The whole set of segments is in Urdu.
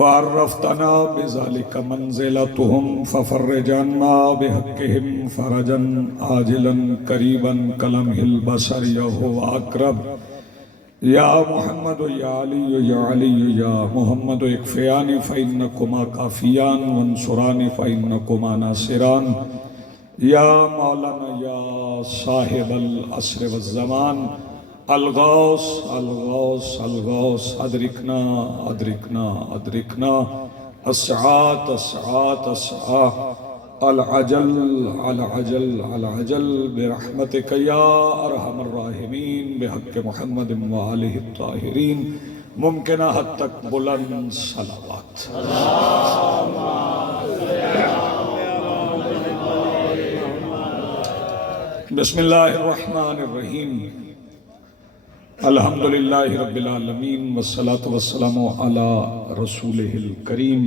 وعرفتنا بذلك منزلتهم ففرج عنا بحقهم فرجا عاجلا قريبا كلمه البشر وهو أقرب يا محمد يا علي يا علي يا محمد اكفياني فإنكما كافيان وانصراني فإنكما ناصران يا مولانا يا صاحب العصر والزمان الغوث الغوث الغوث أدركنا أدركنا أدركنا الساعات الساعات الساعات العجل العجل العجل برحمتك يا أرحم الراحمين بحق محمد وآله الطاهرين ممکنہ حد تک بلند صلوات بسم اللہ الرحمن الرحیم الحمدللہ رب العالمین والصلاة والسلام علی رسولہ الکریم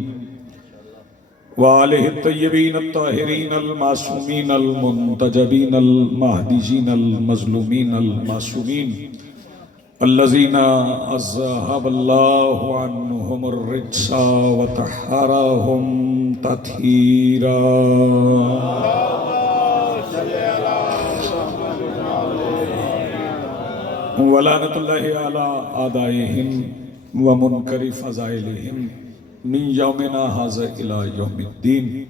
وآلہ الطیبین الطاہرین المعصومین المنتجبین المہدیین المظلومین المعصومین الذین اذہب اللہ عنہم الرجس وطہرہم تطہیرا ولعنت اللہ علی اعدائہم ومنکر فضائلہم من یومنا ھذا الی یوم الدین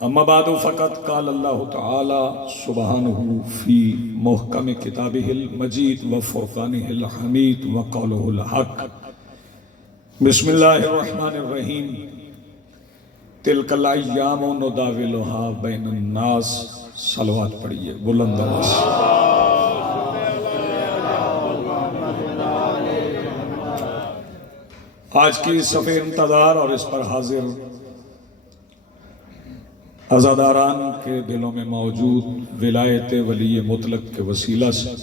اما بعد فقط قال اللہ تعالی سبحانہ فی محکم کتابہ المجید وفرقانہ الحمید وقولہ الحق بسم اللہ الرحمن الرحیم تلک الایام نداولھا بین الناس صلوات پڑھیے بلند آواز آج کی صفحہ انتظار اور اس پر حاضر عزاداران کے دلوں میں موجود ولایت ولی مطلق کے وسیلہ سے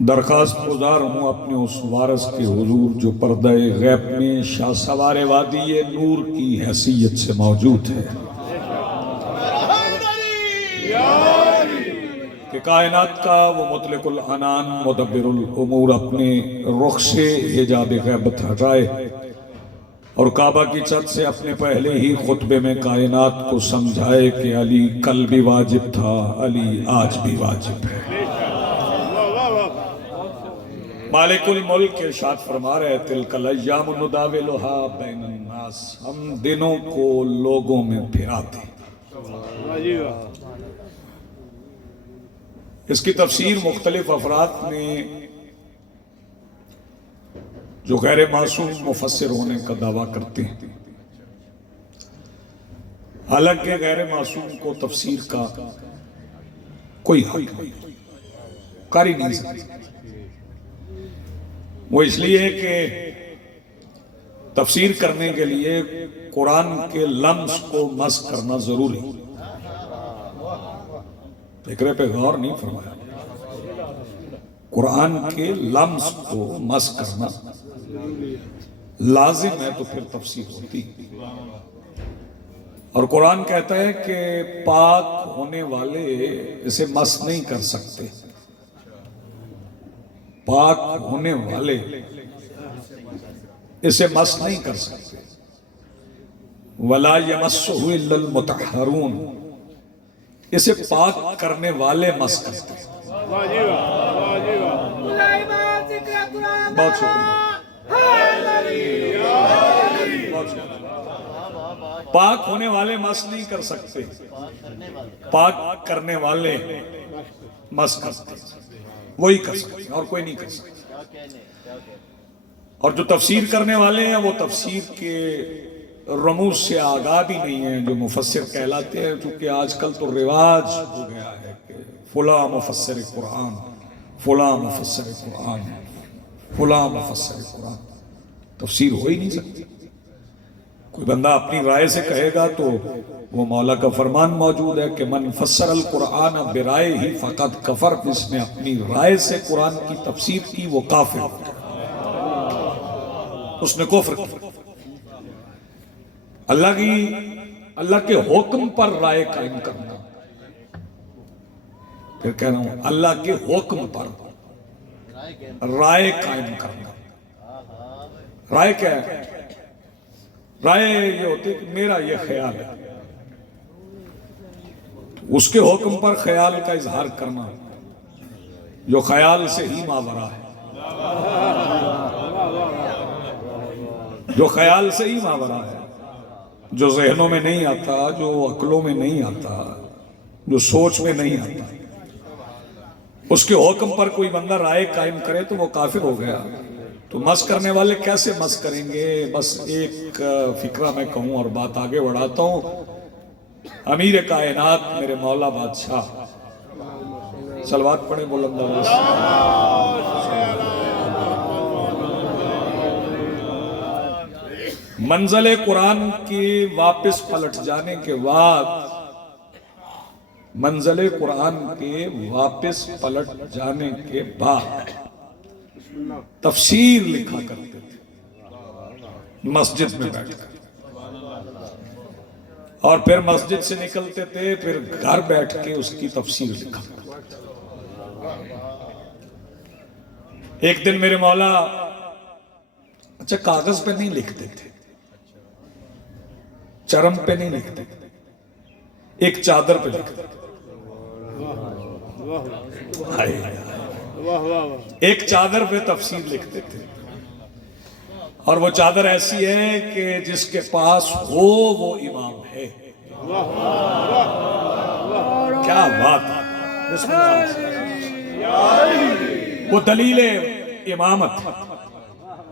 درخواست گزار ہوں اپنے اس وارث کے حضور جو پردہ غیب میں شاہ سوار وادی نور کی حیثیت سے موجود ہے کہ کائنات کا وہ مطلق العنان مدبر الامور اپنے رخ سے حجاب غیبت ہٹائے اور کعبہ کی چھت سے اپنے پہلے ہی خطبے میں کائنات کو سمجھائے کہ علی کل بھی واجب تھا علی آج بھی واجب ہے مالک الملک ارشاد فرما رہے تلک الایام نداولھا بین الناس ہم دنوں کو لوگوں میں پھراتے اس کی تفسیر مختلف افراد نے جو غیر معصوم مفسر ہونے کا دعویٰ کرتے ہیں حالانکہ غیر معصوم کو تفسیر کا کوئی حق نہیں کر ہی نہیں سکتے وہ اس لیے کہ تفسیر کرنے کے لیے قرآن کے لمز کو مس کرنا ضروری فکرے پہ غور نہیں فرمایا قرآن کے لمز کو مس کرنا لازم ہے تو پھر تفسیر ہوتی اور قرآن کہتا ہے کہ پاک ہونے والے اسے مس نہیں کر سکتے پاک ہونے والے اسے مس نہیں کر سکتے وَلَا يَمَسُّهُ إِلَّا الْمُطَهَّرُونَ اسے پاک کرنے والے مس کرتے ہیں بہت شکریہ پاک ہونے والے مس نہیں کر سکتے پاک کرنے والے مس کرتے ہیں وہی کر سکتے ہیں اور کوئی نہیں کر سکتا اور جو تفسیر کرنے والے ہیں وہ تفسیر کے رموز سے آگاہ بھی نہیں ہیں جو مفسر کہلاتے ہیں چونکہ آج کل تو رواج ہو گیا ہے کہ فلاں مفسر قرآن فلاں مفسر قرآن فلاں مفسر قرآن تفسیر ہو ہی نہیں سکتی کوئی بندہ اپنی رائے سے کہے گا تو وہ مولا کا فرمان موجود ہے کہ من فسر القرآن برائے ہی فقط کفر جس نے اپنی رائے سے قرآن کی تفسیر کی وہ کافر اس نے کفر کیا اللہ کے حکم پر رائے قائم کرنا پھر کہہ رہا ہوں اللہ کے حکم پر رائے قائم کرنا رائے کیا ہے؟ رائے یہ ہوتی ہے کہ میرا یہ خیال ہے، اس کے حکم پر خیال کا اظہار کرنا جو خیال سے ہی ماورا ہے، جو خیال سے ہی ماورا ہے، جو ذہنوں میں نہیں آتا، جو عقلوں میں نہیں آتا، جو سوچ میں نہیں آتا، اس کے حکم پر کوئی بندہ رائے قائم کرے تو وہ کافر ہو گیا۔ تو مس کرنے والے کیسے مس کریں گے؟ بس ایک فکرہ میں کہوں اور بات آگے بڑھاتا ہوں۔ امیر کائنات میرے مولا بادشاہ، صلوات پڑھیں بلند آواز سے۔ منزل قرآن کی واپس پلٹ جانے کے بعد، منزل قرآن کے واپس پلٹ جانے کے بعد تفسیر لکھا کرتے تھے مسجد میں بیٹھ کر، اور پھر مسجد سے نکلتے تھے، پھر گھر بیٹھ کے اس کی تفسیر لکھا کرتے تھے۔ ایک دن میرے مولا اچھا کاغذ پہ نہیں لکھتے تھے، چرم پہ نہیں لکھتے تھے، ایک چادر پہ لکھتے تھے۔ ایک چادر پہ تفسیر لکھتے تھے، اور وہ چادر ایسی ہے کہ جس کے پاس ہو وہ امام ہے۔ کیا بات ہے! بسم اللہ، وہ دلیل امامت،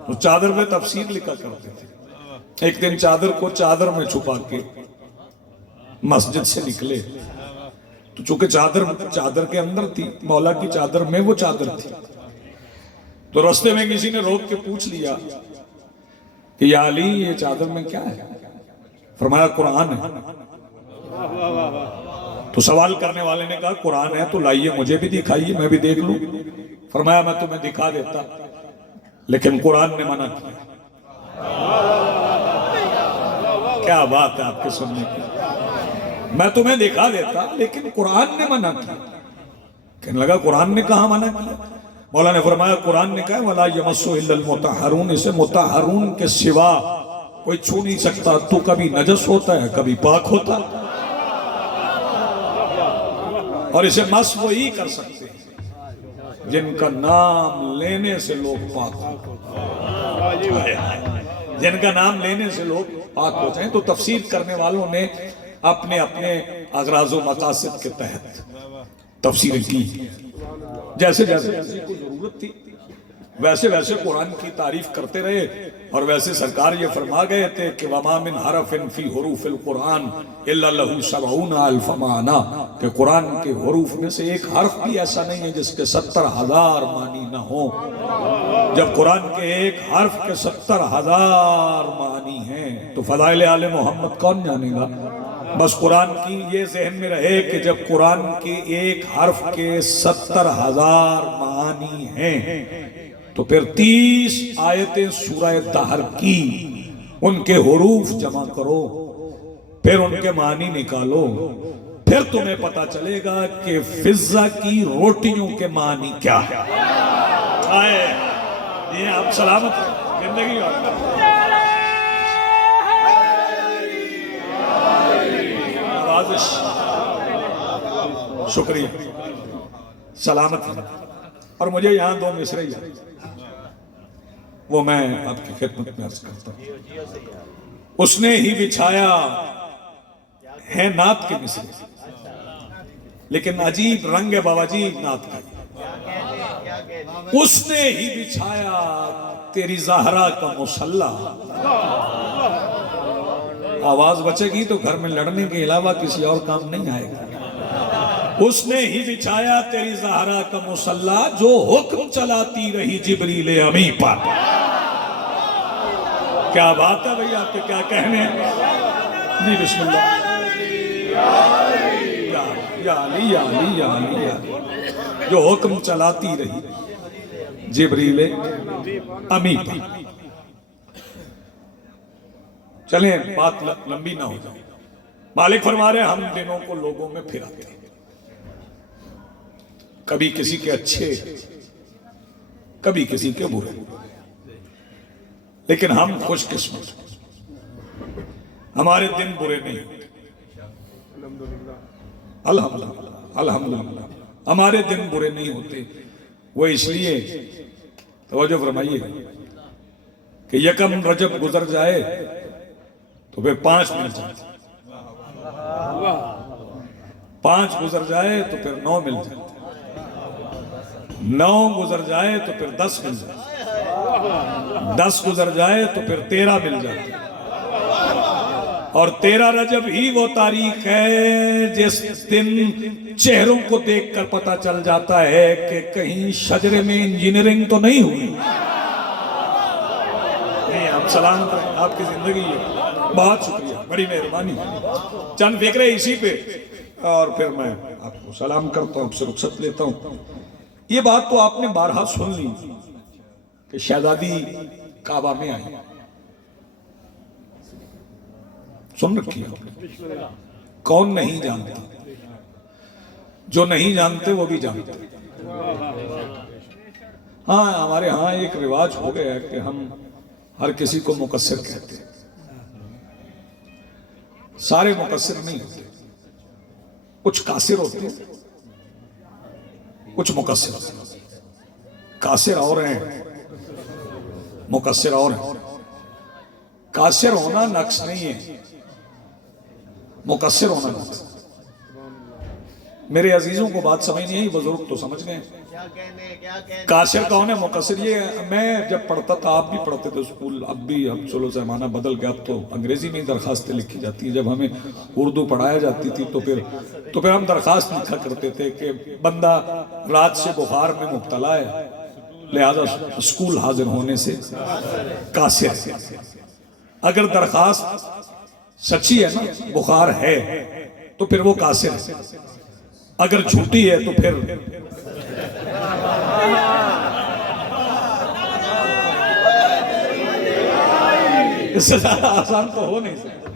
وہ چادر پہ تفسیر لکھا کرتے تھے۔ ایک دن چادر کو چادر میں چھپا کے مسجد سے نکلے، تو چونکہ چادر کے اندر تھی، مولا کی چادر میں وہ چادر تھی، تو راستے میں کسی نے روک کے پوچھ لیا کہ یا علی یہ چادر میں کیا ہے؟ فرمایا قرآن ہے۔ تو سوال کرنے والے نے کہا قرآن ہے تو لائیے مجھے بھی دکھائیے میں بھی دیکھ لوں۔ فرمایا میں تمہیں دکھا دیتا لیکن قرآن نے منع کیا۔ کیا بات ہے آپ کے سننے کی! میں تمہیں دکھا دیتا لیکن قرآن نے منع کیا۔ کہنے لگا قرآن نے کہاں منع کیا؟ مولا نے فرمایا قرآن نے کہا وَلَا يَمَسُّ إِلَّا الْمُطَهَّرُونَ، اسے مطہرون کے سوا کوئی چھو نہیں سکتا۔ تو کبھی نجس ہوتا ہے کبھی پاک ہوتا ہے، اور اسے مس وہی کر سکتے ہیں جن کا نام لینے سے لوگ پاک ہو، جن کا نام لینے سے لوگ پاک ہو جائیں۔ تو تفسیر کرنے والوں نے اپنے اپنے اغراض و مقاصد کے تحت تفسیر کی، جیسے جیسے کو ضرورت تھی ویسے ویسے قرآن کی تعریف کرتے رہے، اور ویسے سرکار یہ فرما گئے تھے کہ وَمَا مِنْ حَرَفٍ فِي حُرُوفِ الْقُرْآنِ إِلَّا لَهُ سَبْعُونَ أَلْفَ مَعْنَىٰ، کہ قرآن کے حروف میں سے ایک حرف بھی ایسا نہیں ہے جس کے 70,000 معنی نہ ہوں۔ جب قرآن کے ایک حرف کے 70,000 معنی ہیں تو فضائل آل محمد کون جانے گا؟ بس قرآن کی یہ ذہن میں رہے کہ جب قرآن کے ایک حرف کے 70,000 معانی ہیں تو پھر 30 آیتیں سورہ دہر کی، ان کے حروف جمع کرو، پھر ان کے معنی نکالو، پھر تمہیں پتا چلے گا کہ فضہ کی روٹیوں کے معنی کیا ہے۔ آئے یہ آپ سلامت زندگی شکریہ سلامت ہے۔ اور مجھے یہاں دو مصرے یاد وہ میں آپ کی خدمت میں عرض کرتا ہوں۔ اس نے ہی بچھایا ہے نعت کے مصرے، لیکن عجیب رنگ باوجیب نعت کا۔ اس نے ہی بچھایا تیری زہرا کا مصلی، آواز بچے گی تو گھر میں لڑنے کے علاوہ کسی اور کام نہیں آئے گا۔ اس نے ہی بچھایا تیری زہرا کا مصلی، جو حکم چلاتی رہی جبریل امی پر۔ کیا بات ہے بھئی، آپ کے کیا کہنے ہیں؟ جی بسم اللہ۔ یا علی یا علی یا علی یا علی، جو حکم چلاتی رہی جبریل امی پر۔ چلیں بات لمبی نہ ہو جائے۔ مالک فرما رہے ہیں ہم دنوں کو لوگوں میں پھراتے ہیں، کبھی کسی کے اچھے کبھی کسی کے برے، لیکن ہم خوش قسمت ہیں، ہمارے دن برے نہیں ہوتے، الحمدللہ الحمدللہ ہمارے دن برے نہیں ہوتے۔ وہ اس لیے توجہ فرمائیے کہ یکم رجب گزر جائے تو پھر 5 مل جاتے، 5 گزر جائے تو پھر 9 مل جاتے، 9 گزر جائے تو پھر 10 مل جاتے، 10 گزر جائے تو پھر 13 مل جاتے، اور 13 رجب ہی وہ تاریخ ہے جس دن چہروں کو دیکھ کر پتہ چل جاتا ہے کہ کہیں شجرے میں انجینئرنگ تو نہیں ہوئی۔ نہیں، آپ سلام کریں، آپ کی زندگی ہے، بہت شکریہ، بڑی مہربانی، چند فکرے اسی پہ اور پھر میں آپ کو سلام کرتا ہوں، آپ سے رخصت لیتا ہوں۔ یہ بات تو آپ نے بارہا سن لی کہ شہزادی کعبہ میں آئی، سن رکھی ہے، کون نہیں جانتا؟ جو نہیں جانتے وہ بھی جانتے۔ ہاں، ہمارے ہاں ایک رواج ہو گیا ہے کہ ہم ہر کسی کو مقصر کہتے ہیں، سارے مقصر نہیں ہوتے، کچھ قاصر ہوتے ہیں، کچھ مقصر ہوتے ہیں، قاصر اور ہیں، مقصر اور ہیں۔ قاصر ہونا نقص نہیں ہے، مقصر ہونا نقص۔ میرے عزیزوں کو بات سمجھ نہیں آئی، بزرگ تو سمجھ گئے۔ قاصر کون ہے، مقصر یہ ہے۔ میں جب پڑھتا تھا، آپ بھی پڑھتے تھے اسکول، اب بھی، اب چلو زمانہ بدل گیا، اب تو انگریزی میں ہی درخواستیں لکھی جاتی ہیں، جب ہمیں اردو پڑھایا جاتی تھی تو پھر ہم درخواست لکھا کرتے تھے کہ بندہ رات سے بخار میں مبتلا ہے، لہذا اسکول حاضر ہونے سے قاصر ہے۔ اگر درخواست سچی ہے نا، بخار ہے، تو پھر وہ قاصر ہے، اگر جھوٹی ہے تو پھر اس سے زیادہ آسان تو ہو نہیں سکتا،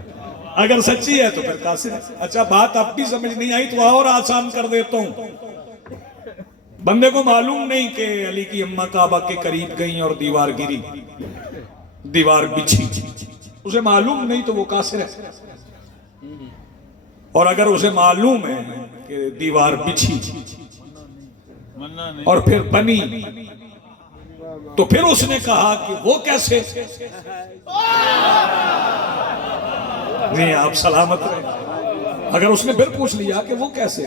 اگر سچی ہے تو پھر قاصر ہے۔ اچھا، بات اب بھی سمجھ نہیں آئی تو اور آسان کر دیتا ہوں۔ بندے کو معلوم نہیں کہ علی کی اماں کعبہ کے قریب گئیں اور دیوار گری، دیوار بچھی، اسے معلوم نہیں تو وہ قاصر ہے، اور اگر اسے معلوم ہے کہ دیوار بچھی اور پھر بنی تو پھر اس نے کہا کہ وہ کیسے؟ نہیں، آپ سلامت رہیں۔ اگر اس نے پھر پوچھ لیا کہ وہ کیسے،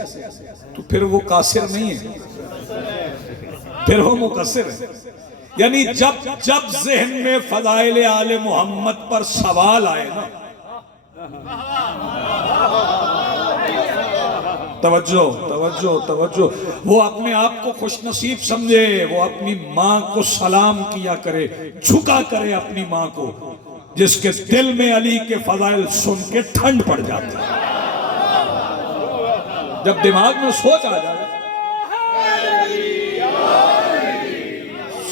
تو پھر وہ قاصر نہیں ہے، پھر وہ مقصر ہے۔ یعنی جب ذہن میں فضائل آل محمد پر سوال آئے نا، توجہ توجہ توجہ، وہ اپنے آپ کو خوش نصیب سمجھے، وہ اپنی ماں کو سلام کیا کرے، جھکا کرے اپنی ماں کو، جس کے دل میں علی کے فضائل سن کے ٹھنڈ پڑ جاتی ہے۔ جب دماغ میں سوچ آ جائے،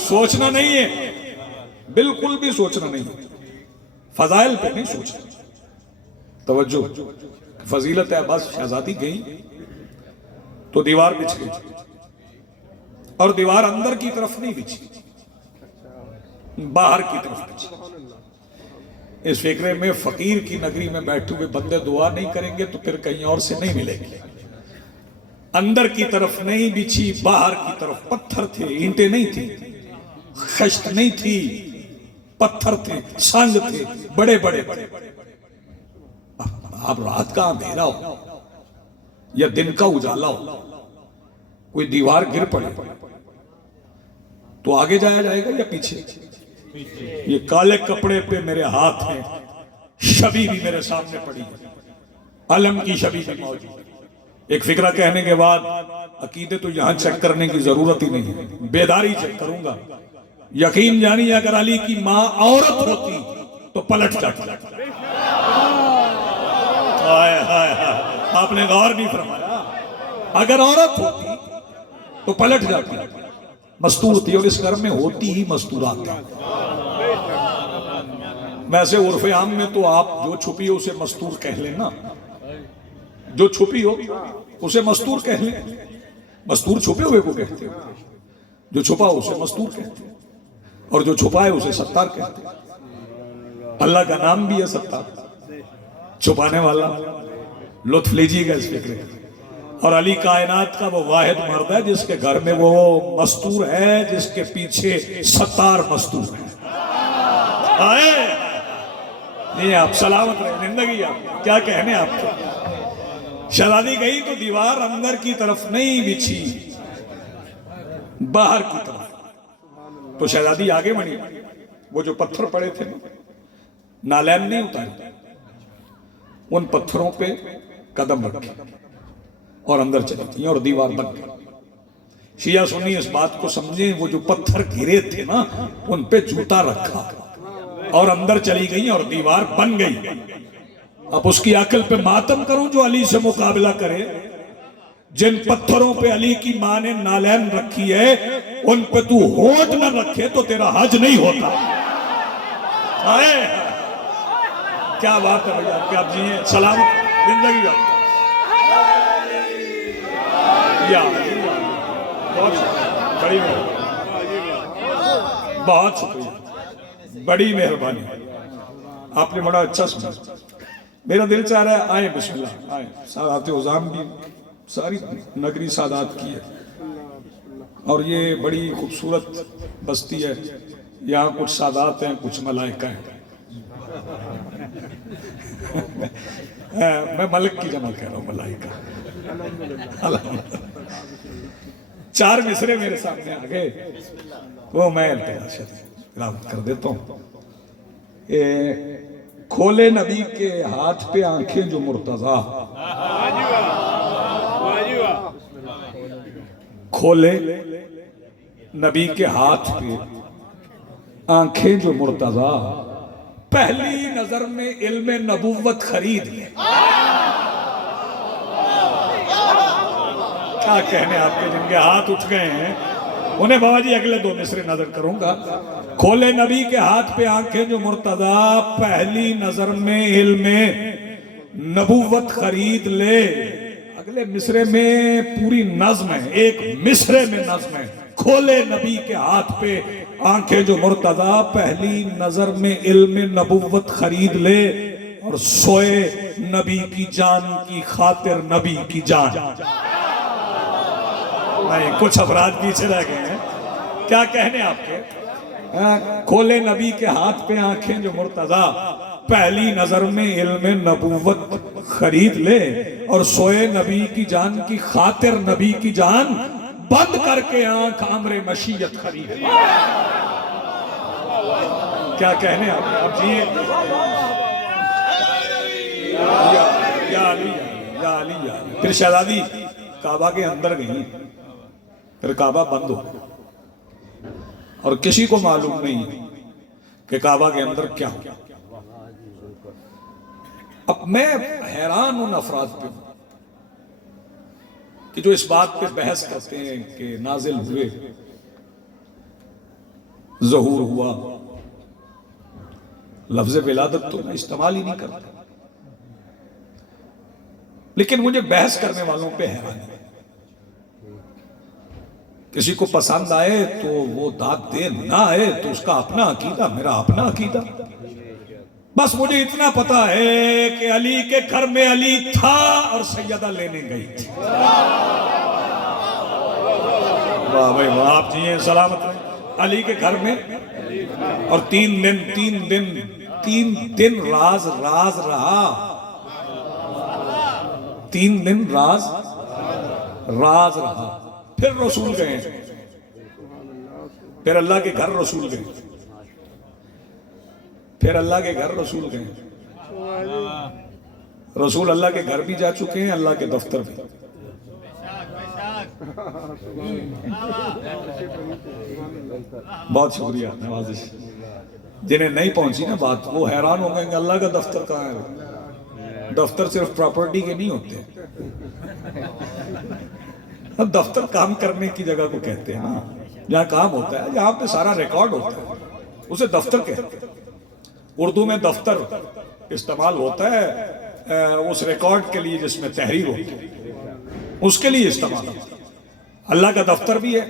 سوچنا نہیں ہے، بالکل بھی سوچنا نہیں ہے، فضائل پہ نہیں سوچنا۔ توجہ، فضیلت ہے، بس شہزادی گئی تو دیوار بچھ گئی، اور دیوار اندر کی طرف نہیں بچھی، باہر کی طرف بچھی۔ اس فکرے میں فقیر کی نگری میں بیٹھے ہوئے بندے دعا نہیں کریں گے تو پھر کہیں اور سے نہیں ملے گی۔ اندر کی طرف نہیں بچھی، باہر کی طرف۔ پتھر تھے، اینٹیں نہیں تھی، خشت نہیں تھی، پتھر تھے، سنگ تھے، بڑے بڑے۔ اب رات کا اندھیرا ہو یا دن کا اجالا ہو، کوئی دیوار گر پڑے تو آگے جایا جائے گا یا پیچھے؟ یہ کالے کپڑے پہ میرے ہاتھ ہیں، شبی بھی میرے سامنے پڑی ہے، علم کی شبی بھی موجود ہے۔ ایک فکرہ کہنے کے بعد عقیدے تو یہاں چیک کرنے کی ضرورت ہی نہیں ہے، بیداری چیک کروں گا۔ یقین جانی اگر علی کی ماں عورت ہوتی تو پلٹ جاتی۔ آپ نے غور نہیں فرمایا، اگر عورت ہوتی تو پلٹ جاتی، مستور تھی، اور اس گھر میں ہوتی ہی مستورات تھی۔ ویسے عرف عام میں تو آپ جو چھپی ہو اسے مستور کہہ لیں نا، جو چھپی ہو اسے مستور کہہ لیں، مستور چھپے ہوئے کو کہتے ہیں، جو چھپا ہو اسے مستور کہتے ہیں، اور جو چھپا ہے اسے ستار کہتے ہیں۔ اللہ کا نام بھی ہے ستار، چھپانے والا، لطف لیجیے گا اس فکر کا۔ اور علی کائنات کا وہ واحد مرد ہے جس کے گھر میں وہ مستور ہے جس کے پیچھے ستار مستور ہے۔ آئے نہیں آپ سلامت رہے، زندگی آپ کیا کہنے آپ کو۔ شہزادی گئی تو دیوار اندر کی طرف نہیں بچھی، باہر کی طرف۔ تو شہزادی آگے بڑھی، وہ جو پتھر پڑے تھے نالین نہیں اتارے، ان پتھروں پہ قدم رکھے اور اندر چلی گئی اور دیوار بن گئی۔ شیعہ سنی اس بات کو سمجھیں، وہ جو پتھر گرے تھے نا ان پہ جوتا رکھا اور اندر چلی گئی اور دیوار بن گئی۔ اب اس کی عقل پہ ماتم کروں جو علی سے مقابلہ کرے۔ جن پتھروں پہ علی کی ماں نے نالین رکھی ہے ان پہ تو ہونٹ نہ رکھے تو تیرا حج نہیں ہوتا۔ آئے کیا بات ہے بھائی، آپ آپ جیئے سلامت زندگی آپ یا بہت شکریہ، بڑی مہربانی، بہت شکریہ، بڑی مہربانی، آپ نے بڑا اچھا سنا۔ میرا دل چاہ رہا ہے آئیں بسم اللہ، آئیں سادات عظام بھی ساری نگری سادات کی ہے اور یہ بڑی خوبصورت بستی ہے، یہاں کچھ سادات ہیں کچھ ملائکہ ہیں۔ میں ملک کی جمع کہہ رہا ہوں، ملائکہ۔ چار مصرے میرے سامنے آگئے، وہ میں تلاوت کر دیتا ہوں۔ کھولے نبی کے ہاتھ پہ آنکھیں جو مرتضیٰ، کھولے نبی کے ہاتھ پہ آنکھیں جو مرتضیٰ، پہلی نظر میں علم نبوت خرید لے۔ کیا کہنے آپ کے جن کے ہاتھ اٹھ گئے ہیں انہیں بابا جی اگلے دو مصرے نظر کروں گا۔ کھولے نبی کے ہاتھ پہ آنکھیں جو مرتضیٰ، پہلی نظر میں علم نبوت خرید لے۔ اگلے مصرے میں پوری نظم ہے، ایک مصرے میں نظم ہے۔ کھولے نبی کے ہاتھ پہ آنکھیں جو مرتضیٰ، پہلی نظر میں علم نبوت خرید لے اور سوئے نبی کی جان کی خاطر نبی کی جان۔ کچھ افراد پیچھے رہ گئے ہیں، کیا کہنے آپ کے۔ کھولے نبی کے ہاتھ پہ آنکھیں جو مرتضیٰ، پہلی نظر میں علم نبوت خرید لے اور سوئے نبی کی جان کی خاطر نبی کی جان، بند کر کے آنکھ امر مشیت خرید لے۔ کیا کہنے آپ جی۔ یا علی یا علی یا علی۔ پھر شہزادی کعبہ کے اندر گئی، پھر کعبہ بند ہو اور کسی کو معلوم نہیں کہ کعبہ کے اندر کیا ہو۔ اب میں حیران ان افراد پہ کہ جو اس بات پہ بحث کرتے ہیں کہ نازل ہوئے، ظہور ہوا، لفظ ولادت تو میں استعمال ہی نہیں کرتا، لیکن مجھے بحث کرنے والوں پہ حیران ہے۔ کسی کو پسند آئے تو وہ داد دے، نہ آئے تو اس کا اپنا عقیدہ، میرا اپنا عقیدہ۔ بس مجھے اتنا پتا ہے کہ علی کے گھر میں علی تھا اور سیدہ لینے گئی تھی۔ واہ بھائی واہ، آپ جی ہیں سلامت رہے۔ علی کے گھر میں اور تین دن راز رہا، 3 دن راز رہا۔ پھر رسول گئے، پھر اللہ کے گھر رسول گئے، پھر اللہ کے گھر رسول گئے۔ رسول اللہ کے گھر بھی جا چکے ہیں، اللہ کے دفتر بھی۔ بہت شکریہ نوازش۔ جنہیں نہیں پہنچی نا بات وہ حیران ہو گئے کہ اللہ کا دفتر کہاں ہے۔ دفتر صرف پراپرٹی کے نہیں ہوتے، دفتر کام کرنے کی جگہ کو کہتے ہیں نا، جہاں کام ہوتا ہے، جہاں پہ سارا ریکارڈ ہوتا ہے اسے دفتر کہتے ہیں۔ اردو میں دفتر استعمال ہوتا ہے اس ریکارڈ کے لیے جس میں تحریر ہوتی ہے، اس کے لیے استعمال ہوتا ہے۔ اللہ کا دفتر بھی ہے،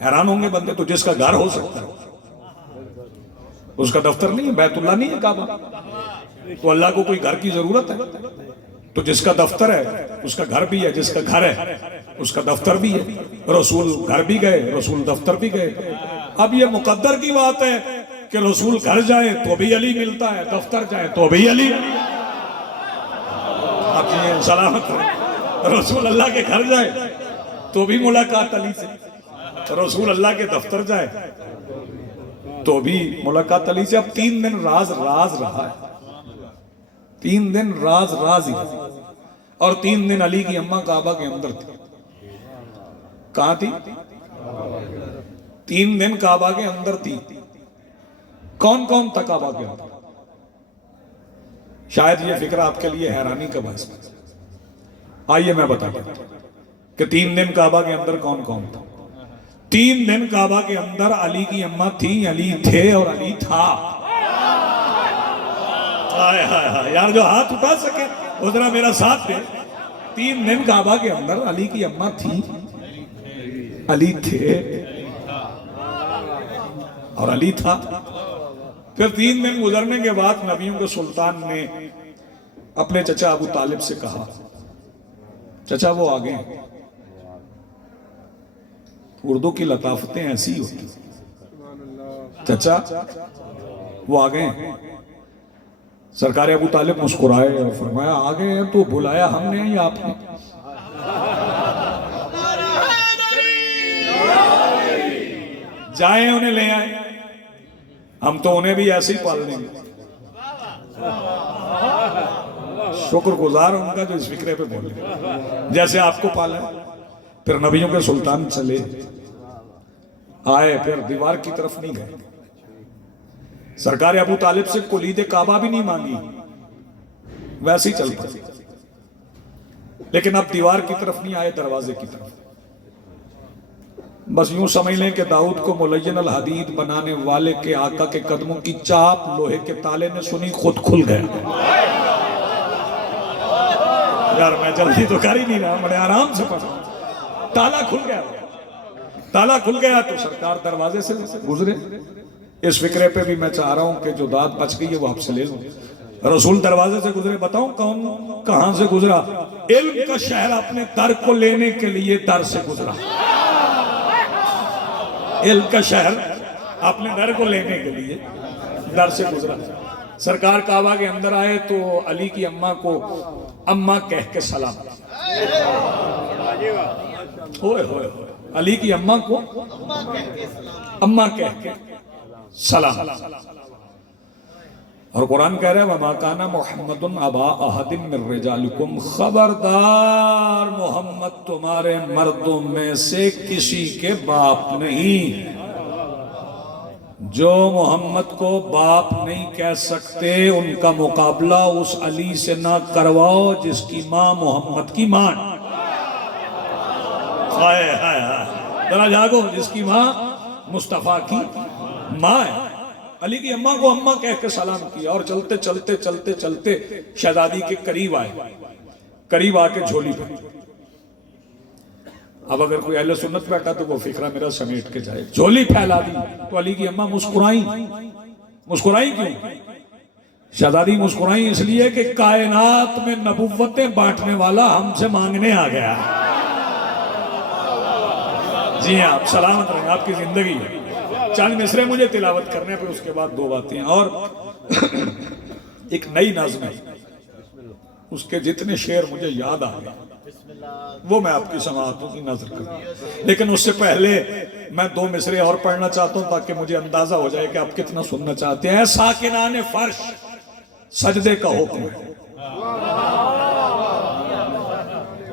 حیران ہوں گے بندے تو جس کا گھر ہو سکتا ہے، اس کا دفتر نہیں ہے، بیت اللہ نہیں ہے کعبہ. تو اللہ کو کوئی گھر کی ضرورت ہے؟ تو جس کا دفتر ہے اس کا گھر بھی ہے، جس کا گھر ہے اس کا دفتر بھی ہے. رسول گھر بھی گئے، رسول دفتر بھی گئے. اب یہ مقدر کی بات ہے کہ رسول گھر جائے تو بھی علی ملتا ہے، دفتر جائے تو بھی علی. آپ یہ سلامت ہے، رسول اللہ کے گھر جائے تو بھی ملاقات علی سے، رسول اللہ کے دفتر جائے تو بھی ملاقات علی سے. اب 3 دن راز رہا ہے، 3 دن راز ہی رہا. اور 3 دن علی کی اماں کعبہ کے اندر تھی. کہاں تھی؟ 3 دن کعبہ کے اندر تھی. کون کون تھا کعبہ کے اندر؟ شاید یہ فکر آپ کے لیے حیرانی کا باعث ہے. آئیے میں بتا دیتا ہوں کہ 3 دن کعبہ کے اندر کون کون تھا. 3 دن کعبہ کے اندر علی کی اماں تھی، علی تھے اور علی تھا. یار جو ہاتھ اٹھا سکے وہ ذرا میرا ساتھ دے. 3 دن کعبہ کے اندر علی کی اماں تھی، علی تھے اور علی تھا. پھر 3 دن گزرنے کے بعد نبیوں کے سلطان نے اپنے چچا ابو طالب سے کہا، چچا وہ آگے ہیں. اردو کی لطافتیں ایسی ہوتی، چچا وہ آگے ہیں. سرکار ابو طالب مسکرائے اور فرمایا آگے ہیں تو بلایا ہم نے یا آپ نے؟ جائیں انہیں لے آئیں، ہم تو انہیں بھی ایسے ہی پال لیں گے. شکر گزار ان کا جو اس فکرے پہ بولے جیسے آپ کو پالا. پھر نبیوں کے سلطان چلے آئے، پھر دیوار کی طرف نہیں گئے. سرکار ابو طالب سے کلید کعبہ بھی نہیں مانگی، ویسے ہی چل پڑے. لیکن اب دیوار کی طرف نہیں آئے، دروازے کی طرف. بس یوں سمجھ لیں کہ داؤد کو ملین الحدید بنانے والے کے آقا کے قدموں کی چاپ لوہے کے تالے نے سنی، خود کھل گیا. یار میں جلدی تو کر ہی نہیں رہا، بڑے آرام سے پڑھا. تالا کھل گیا، تالا کھل گیا تو سرکار دروازے سے گزرے. اس فکرے پہ بھی میں چاہ رہا ہوں کہ جو داد بچ گئی ہے وہ آپ سے لے لوں. رسول دروازے سے گزرے. بتاؤں کون کہاں سے گزرا؟ علم کا شہر اپنے در کو لینے کے لیے در سے گزرا. علم کا شہر اپنے در کو لینے کے لیے در سے گزرا. سرکار کعبہ کے اندر آئے تو علی کی اماں کو اماں کہہ کے سلام. ہوئے ہوئے علی کی اماں کو اماں کہہ کے سلام. اور قرآن کہہ رہا ہے وَمَا كَانَ مُحَمَّدٌ أَبَا أَحَدٍ مِّن رِّجَالِكُمْ، خبردار محمد تمہارے مردوں میں سے کسی کے باپ نہیں. جو محمد کو باپ نہیں کہہ سکتے ان کا مقابلہ اس علی سے نہ کرواؤ جس کی ماں محمد کی ماں. ذرا جاگو، جس کی ماں مصطفیٰ کی ماں ہے. علی کی اماں کو اماں کہہ کے سلام کیا اور چلتے چلتے چلتے چلتے شہزادی کے قریب آئے. قریب آ کے جھولی پہ. اب اگر کوئی اہل سنت بیٹھا تو وہ فکرہ میرا سمیٹ کے جائے. جھولی پھیلا دی تو علی کی اماں مسکرائیں. مسکرائیں کیوں؟ شہزادی مسکرائیں اس لیے کہ کائنات میں نبوتیں بانٹنے والا ہم سے مانگنے آ گیا. جی ہاں، آپ سلامت رہیں، آپ کی زندگی ہے. چند مصرے مجھے تلاوت کرنے پہ، اس کے بعد 2 باتیں. اور ایک نئی نظم ہے، اس کے جتنے شعر مجھے یاد آ گئے وہ میں آپ کی سماعتوں کی نظر کروں. لیکن اس سے پہلے میں 2 مصرے اور پڑھنا چاہتا ہوں تاکہ مجھے اندازہ ہو جائے کہ آپ کتنا سننا چاہتے ہیں. اے ساکنان فرش، سجدے کا حکم ہے.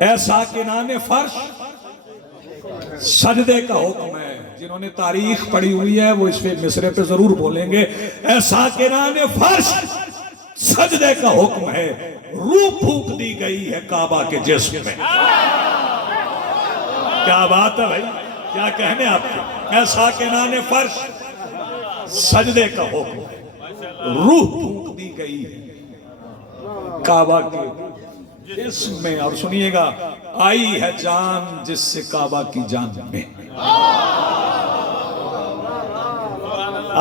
اے ساکنان فرش، سجدے کا حکم ہے. جنہوں نے تاریخ پڑھی ہوئی ہے وہ اس مصرے پہ ضرور بولیں گے. اے ساکنان فرش، سجدے کا حکم ہے. روح پھونک دی گئی ہے کعبہ کے جسم میں. کیا بات ہے بھائی، کیا کہنے آپ کے. اے ساکنان فرش، سجدے کا حکم ہے. روح پھونک دی گئی ہے کعبہ کے جسم میں. اور سنیے گا، آئی ہے جان جس سے کعبہ کی جان میں.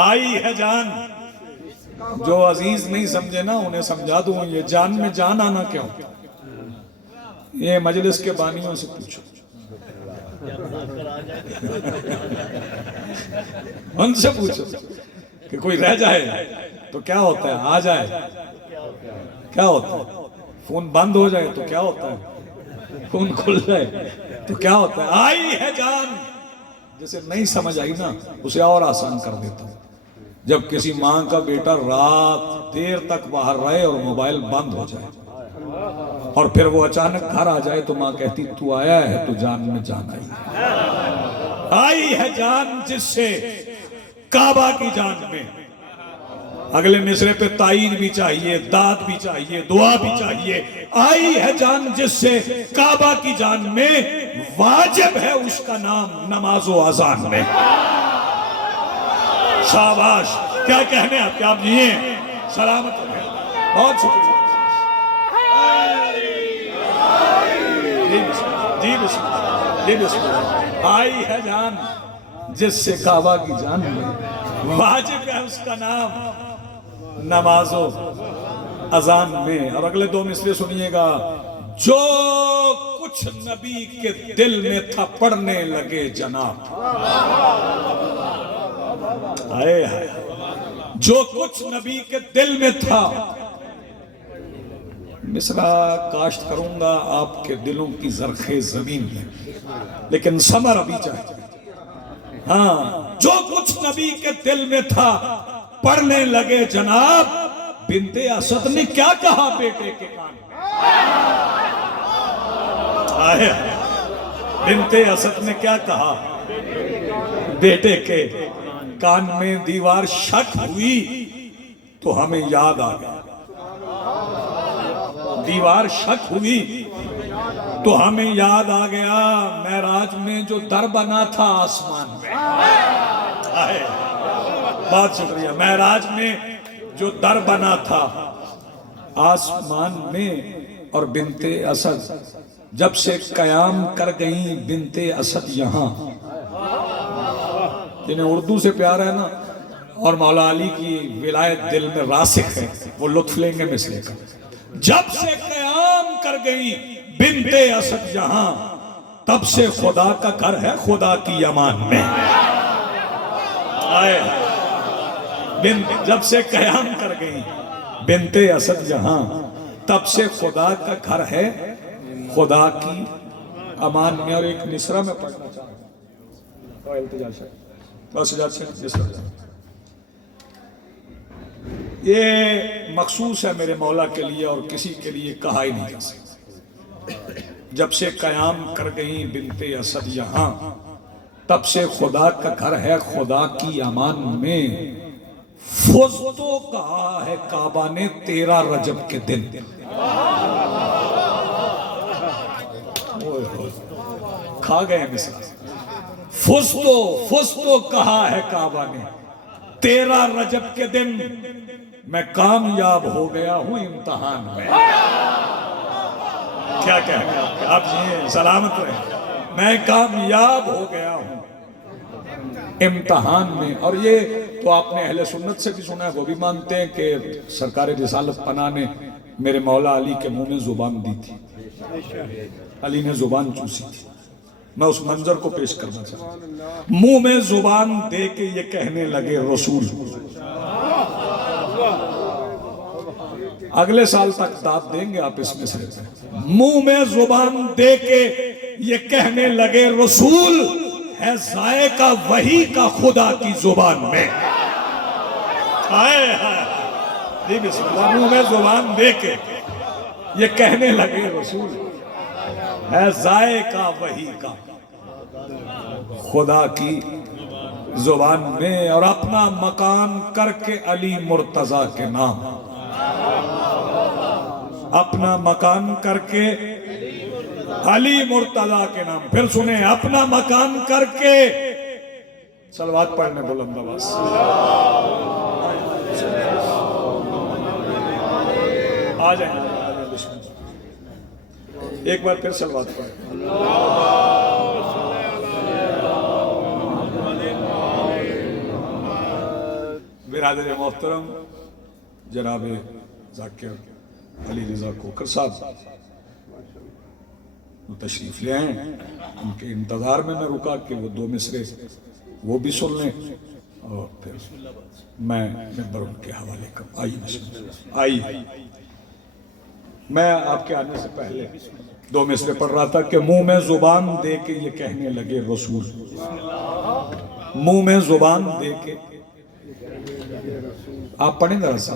آئی ہے جان جو عزیز نہیں سمجھے نا انہیں سمجھا دوں، یہ جان میں جان آنا کیوں؟ یہ مجلس کے بانیوں سے پوچھو، ان سے پوچھو کہ کوئی رہ جائے تو کیا ہوتا ہے، آ جائے کیا ہوتا ہے، فون بند ہو جائے تو کیا ہوتا ہے، فون کھل جائے تو کیا ہوتا ہے۔ آئی ہے جان، جسے نہیں سمجھ آئی نا اسے اور آسان کر دیتا ہوں۔ جب کسی ماں کا بیٹا رات دیر تک باہر رہے اور موبائل بند ہو جائے اور پھر وہ اچانک گھر آ جائے تو ماں کہتی تو آیا ہے تو جان میں جان آئی ہے جان جس سے کعبہ کی جان میں۔ اگلے مصرے پہ تائید بھی چاہیے، داد بھی چاہیے، دعا بھی چاہیے۔ آئی ہے جان جس سے کعبہ کی جان میں، واجب ہے اس کا نام نماز و اذان میں۔ شاباش، کیا کہنے آپ کیا جیئے، سلامت رہے، بہت شکریہ جی بسم اللہ جی بسم اللہ۔ آئی ہے جان جس سے کعبہ کی جان میں، واجب ہے اس کا نام نماز و اذان میں۔ اور اگلے دو مصرے سنیے گا، جو کچھ نبی کے دل میں تھا پڑھنے لگے جناب، آئے ہے جو کچھ نبی کے دل میں تھا۔ مصرع کاشت کروں گا آپ کے دلوں کی زرخیز زمین میں، لیکن ثمر ابھی چاہیے۔ ہاں، جو کچھ نبی کے دل میں تھا پڑھنے لگے جناب، بنت اسد نے کیا کہا بیٹے کے کان میں؟ بنت اسد نے کیا کہا بیٹے کے کان میں؟ دیوار شک ہوئی تو ہمیں یاد آ گیا، دیوار شک ہوئی تو ہمیں یاد آ گیا، معراج میں جو در بنا تھا آسمان میں۔ بہت شکریہ، معراج میں جو در بنا تھا آسمان میں، اور بنت اسد جب سے قیام کر گئیں بنت اسد یہاں، جنہیں اردو سے پیار ہے نا اور مولا علی کی ولایت دل میں راسخ ہے، وہ لطف لیں گے مصرے کا۔ جب سے قیام کر گئی بنت اسد یہاں، تب سے خدا کا گھر ہے خدا کی امان میں۔ آئے جب سے قیام کر گئی بنت اسد یہاں، تب سے خدا کا گھر ہے خدا کی امان میں۔ اور ایک مصرع میں پڑھنا چاہتا ہوں، بس یہ مخصوص ہے میرے مولا کے لیے اور کسی کے لیے کہا ہی نہیں جا سکتا۔ جب سے قیام کر گئی بنت اسد یہاں، تب سے خدا کا گھر ہے خدا کی امان میں۔ فز تو کہا ہے کعبہ نے 13 رجب کے دن، کھا گئے مثلا۔ فز تو کہا ہے کعبہ نے 13 رجب کے دن، میں کامیاب ہو گیا ہوں امتحان میں۔ کیا کہنا آپ جی، سلامت رہے، میں کامیاب ہو گیا ہوں امتحان میں۔ اور یہ تو آپ نے اہل سنت سے بھی سنا ہے، وہ بھی مانتے ہیں کہ سرکار رسالت پناہ نے میرے مولا علی کے منہ میں زبان دی تھی، علی نے زبان چوسی تھی۔ میں اس منظر کو پیش کرنا چاہتا ہوں، منہ میں زبان دے کے یہ کہنے لگے رسول۔ اگلے سال تک داد دیں گے آپ اس مصرے پہ۔ منہ میں زبان دے کے یہ کہنے لگے رسول، ہے ذائقہ وحی کا خدا کی زبان میں۔ جی بسم اللہ، منہ میں زبان دے کے یہ کہنے لگے رسول، ہے ذائقہ وحی کا خدا کی زبان میں۔ اور اپنا مکان کر کے علی مرتضیٰ کے نام، اپنا مکان کر کے علی مرتضیٰ کے نام۔ پھر سنیں، اپنا مکان کر کے، صلوات پڑھنے بلند آواز، آ جائیں ایک بار پھر صلوات پڑھیں۔ برادر محترم، جناب ذاکر علی رضا کوکر صاحب تشریف لے آئیں، ان کے انتظار میں رکا کہ وہ 2 مصرے وہ بھی سن لیں اور پھر میں ممبر ان کے حوالے کروں. آئیے میں آپ کے آنے سے پہلے 2 مصرے پڑھ رہا تھا کہ منہ میں زبان دے کے یہ کہنے لگے رسول، منہ میں زبان دے کے، آپ پڑھیں ذرا سا،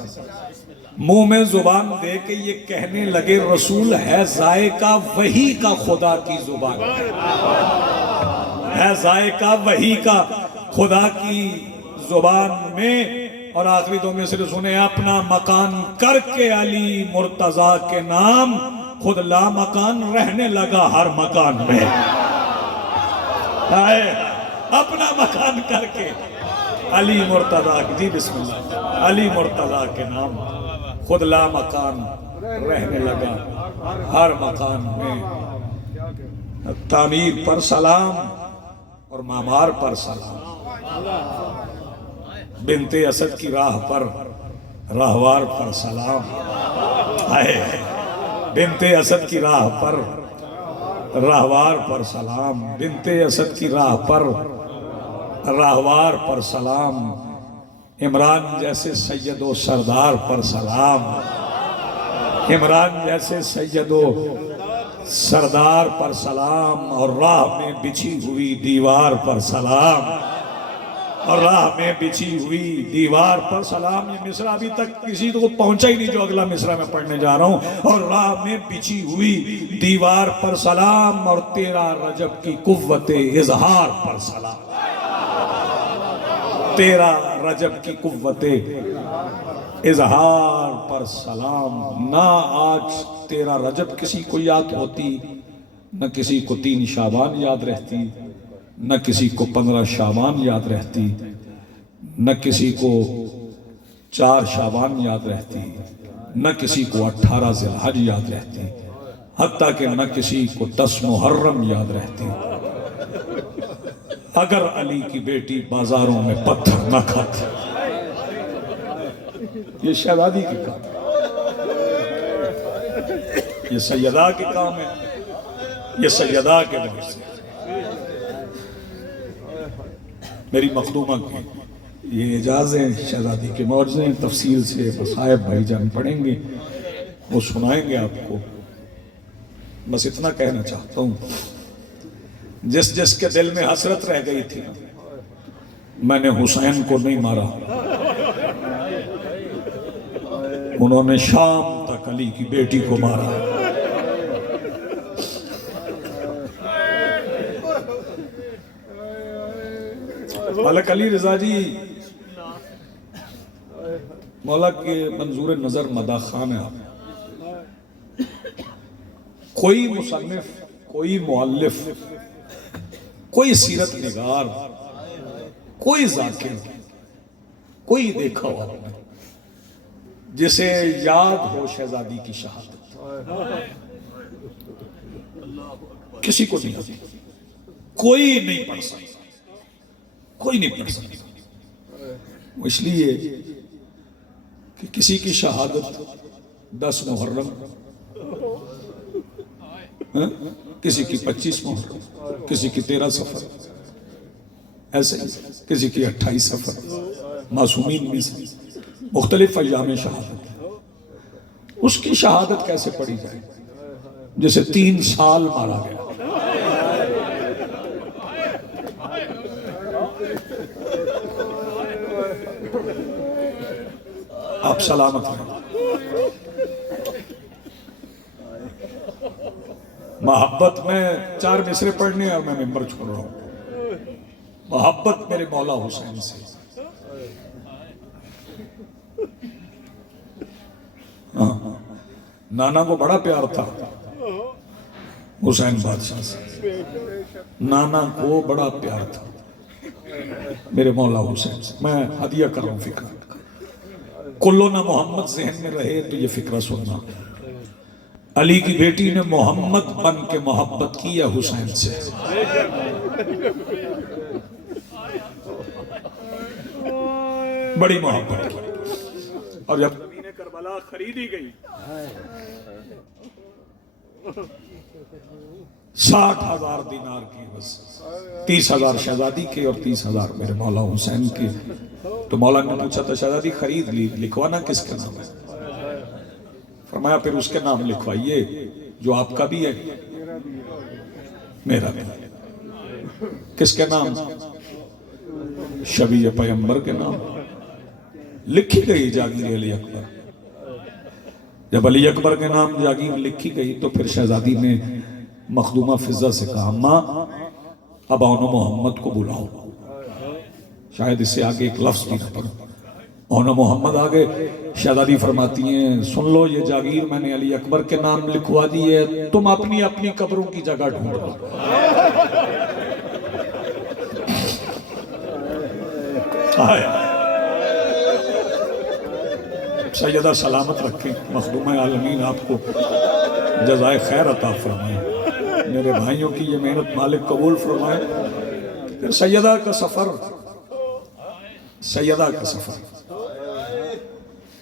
منہ میں زبان دے کے یہ کہنے لگے رسول، ہے ذائقہ وحی کا خدا کی زبان، ہے ذائقہ وحی کا خدا کی زبان میں. اور آخری 2 مصرے سنے، اپنا مکان کر کے علی مرتضیٰ کے نام، خود لا مکان رہنے لگا ہر مکان میں. اپنا مکان کر کے علی مرتضیٰ، جی بسم اللہ، علی مرتضیٰ کے نام خود لا مکان رہنے لگا ہر مکان میں. تعمیر پر سلام اور معمار پر سلام، بنت اسد کی راہ پر راہوار پر سلام، بنت اسد کی راہ پر راہوار پر سلام، بنت اسد کی راہ پر راہوار پر سلام، عمران جیسے سید و سردار پر سلام، عمران جیسے سید و سردار پر سلام، اور راہ میں بچھی ہوئی دیوار پر سلام، اور راہ میں بچھی ہوئی دیوار پر سلام. یہ مصرع ابھی تک کسی کو پہنچا ہی نہیں جو اگلا مصرع میں پڑھنے جا رہا ہوں. اور راہ میں بچھی ہوئی دیوار پر سلام، اور 13 رجب کی قوت اظہار پر سلام، 13 رجب کی قوت اظہار پر سلام. نہ آج 13 رجب کسی کو یاد ہوتی، نہ کسی کو 3 شعبان یاد رہتی، نہ کسی کو 15 شعبان یاد رہتی، نہ کسی کو 4 شعبان یاد رہتی، نہ کسی کو 18 ذی الحج یاد رہتی، حتیٰ کہ نہ کسی کو 10 محرم یاد رہتی. اگر علی کی بیٹی بازاروں میں پتھر نہ کھاتی. یہ شہزادی کی کام ہے، یہ سیدہ کے کام ہے، یہ سیدہ کے دور سے. میری مخدومہ کی یہ اجازیں شہزادی کے معجزے تفصیل سے مصائب بھائی جان پڑھیں گے، وہ سنائیں گے آپ کو. بس اتنا کہنا چاہتا ہوں، جس جس کے دل میں حسرت رہ گئی تھی، میں نے حسین کو نہیں مارا، انہوں نے شام تک علی کی بیٹی کو مارا. ملک علی رضا جی مولا کے منظور نظر مداح خان ہے. آپ کوئی مصنف، کوئی مؤلف، کوئی سیرت نگار، کوئی ذاکر، کوئی دیکھا ہوا جسے یاد ہو شہزادی کی شہادت، کسی کو نہیں آتی، کوئی نہیں پڑھ سکتا، کوئی نہیں پڑھ سکتا. وہ اس لیے کہ کسی کی شہادت 10 محرم، کسی کی 25 محرم، کسی کی 13 صفر، ایسے کسی کی 28 صفر، معصومین میں سے مختلف ایام شہادت. اس کی شہادت کیسے پڑھی جائے جسے 3 سال مارا گیا؟ آپ سلامت ہیں. محبت میں 4 مصرے پڑھنے اور میں ممبر چھوڑ رہا ہوں. محبت میرے مولا حسین سے. نانا کو بڑا پیار تھا حسین بادشاہ سے، نانا کو بڑا پیار تھا میرے مولا حسین سے. میں ہدیہ کر رہا ہوں فکر. کلو نہ محمد ذہن میں رہے تو یہ فکرہ سننا. علی کی بیٹی نے محمد بن کے محبت کی یا حسین سے؟ بڑی محبت کی. اور جب کربلا خریدی گئی 60,000 دینار کی، بس 30,000 شہزادی کے اور 30,000 میرے مولا حسین کے. تو مولا نے پوچھا تھا شہزادی خرید لی، لکھوانا کس کے نام ہے؟ فرمایا پھر اس کے نام لکھوائیے جو آپ کا بھی ہے میرا بھی. کس کے نام؟ شبیہ پیغمبر کے نام. لکھی گئی جاگیر علی اکبر. جب علی اکبر کے نام جاگیر لکھی گئی تو پھر شہزادی نے مخدومہ فضہ سے کہا ماں اب اون محمد کو بلاؤ. شاید اس سے آگے ایک لفظ بھی نہ پڑھو. اون محمد آگے. شہزادی فرماتی ہیں سن لو یہ جاگیر میں نے علی اکبر کے نام لکھوا دی ہے، تم اپنی اپنی قبروں کی جگہ ڈھونڈ لو. سیدہ سلامت رکھیں، مخدومہ عالمین آپ کو جزائے خیر عطا فرمائے. میرے بھائیوں کی یہ محنت مالک قبول فرمائے. پھر سیدہ کا سفر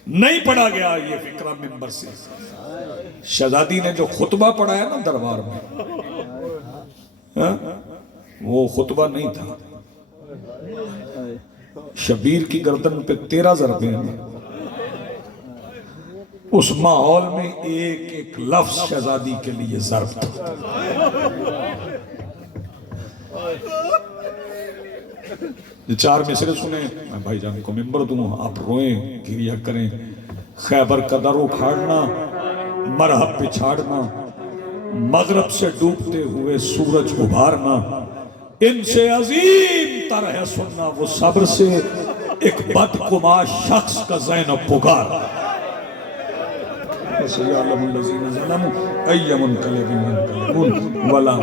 نہیں پڑھا گیا یہ فکرہ منبر سے. شہزادی نے جو خطبہ پڑھا ہے نا دربار میں، وہ خطبہ نہیں تھا. شبیر کی گردن پہ 13 ضربیں ہیں. اس ماحول میں ایک ایک لفظ شہزادی کے لیے ضرب تھا. یہ 4 مصرے سنیں، میں بھائی جان کو ممبر دوں، آپ روئیں گریہ کریں. خیبر کا در اکھاڑنا، مرحب پہ چھاڑنا، مغرب سے ڈوبتے ہوئے سورج ابھارنا، ان سے عظیم تر ہے سننا وہ صبر سے ایک بدگماں شخص کا زینب پکار. وَسَيَعْلَمُ الَّذِينَ ظَلَمُوا أَيَّ مُنْقَلَبٍ يَنْقَلِبُونَ وَلَا